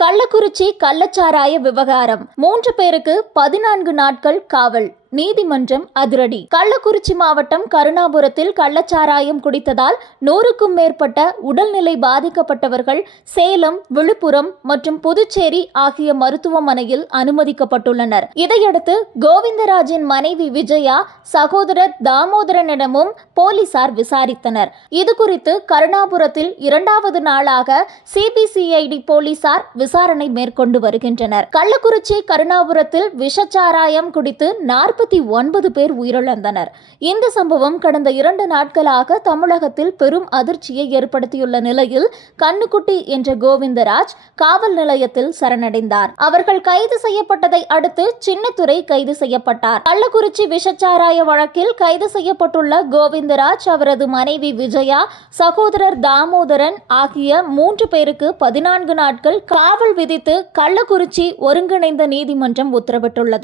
கள்ளக்குறிச்சி கள்ளச்சாராய விவகாரம் 3 பேருக்கு 14 நாட்கள் காவல். நீதிமன்றம் அதிரடி. கள்ளக்குறிச்சி மாவட்டம் கருணாபுரத்தில் கள்ளச்சாராயம் குடித்ததால் 100க்கும் மேற்பட்ட உடல்நிலை பாதிக்கப்பட்டவர்கள் சேலம், விழுப்புரம் மற்றும் புதுச்சேரி ஆகிய மருத்துவமனையில் அனுமதிக்கப்பட்டுள்ளனர். இதையடுத்து கோவிந்தராஜின் மனைவி விஜயா, சகோதரர் தாமோதரனிடமும் போலீசார் விசாரித்தனர். இதுகுறித்து கருணாபுரத்தில் 2வது நாளாக சிபிசிஐடி போலீசார் விசாரணை மேற்கொண்டு வருகின்றனர். கள்ளக்குறிச்சி கருணாபுரத்தில் விஷச்சாராயம் குடித்து 49 பேர் உயிரிழந்தனர். இந்த சம்பவம் கடந்த 2 நாட்களாக தமிழகத்தில் பெரும் அதிர்ச்சியை ஏற்படுத்தியுள்ள நிலையில் கண்ணுக்குட்டி என்ற கோவிந்தராஜ் காவல் நிலையத்தில் சரணடைந்தார். அவர்கள் கைது செய்யப்பட்டதை அடுத்து சின்னத்துரை கைது செய்யப்பட்டார். கள்ளக்குறிச்சி விஷச்சாராய வழக்கில் கைது செய்யப்பட்டுள்ள கோவிந்தராஜ், அவரது மனைவி விஜயா, சகோதரர் தாமோதரன் ஆகிய 3 பேருக்கு 14 நாட்கள் காவல் விதித்து கள்ளக்குறிச்சி ஒருங்கிணைந்த நீதிமன்றம் உத்தரவிட்டுள்ளது.